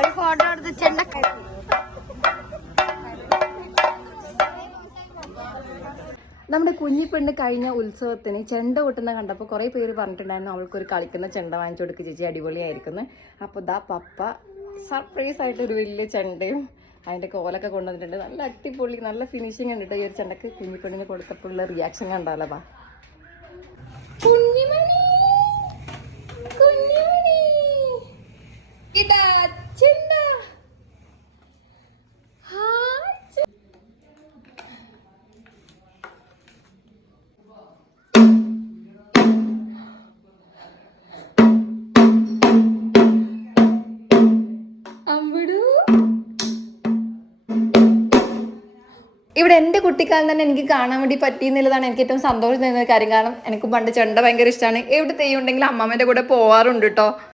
ഒരു ഫോട്ടോ എടുത്ത് ചെണ്ട. നമ്മുടെ കുഞ്ഞിപ്പെണ്ണ് കഴിഞ്ഞ ഉത്സവത്തിന് ചെണ്ട കൊട്ടുന്ന കണ്ടപ്പോൾ കുറേ പേര് പറഞ്ഞിട്ടുണ്ടായിരുന്നു അവൾക്കൊരു കളിക്കുന്ന ചെണ്ട വാങ്ങിച്ചു കൊടുക്കുക ചേച്ചി, അടിപൊളിയായിരിക്കുന്നു. അപ്പോൾ ദാ പപ്പ സർപ്രൈസ് ആയിട്ട് ഒരു വലിയ ചെണ്ടയും അതിൻ്റെ കോലൊക്കെ കൊണ്ടുവന്നിട്ടുണ്ട്. നല്ല അടിപൊളി, നല്ല ഫിനിഷിങ് ഉണ്ട് ഈ ഒരു ചെണ്ടക്ക്. കുഞ്ഞിപ്പെണ്ണിന് കൊടുത്തപ്പോഴുള്ള റിയാക്ഷൻ കണ്ടാലോ. വാ കുഞ്ഞിമണി, കുഞ്ഞിമണി, ഇതാ ചെണ്ട. ഇവിടെ എൻ്റെ കുട്ടിക്കാലം തന്നെ എനിക്ക് കാണാൻ വേണ്ടി പറ്റിയെന്നുള്ളതാണ് എനിക്ക് ഏറ്റവും സന്തോഷം തരുന്ന ഒരു കാര്യം. കാരണം എനിക്ക് പണ്ട് ചെണ്ട ഭയങ്കര ഇഷ്ടമാണ്. എവിടെ തെയ്യം ഉണ്ടെങ്കിലും അമ്മമ്മേൻ്റെ കൂടെ പോവാറുണ്ട് കേട്ടോ.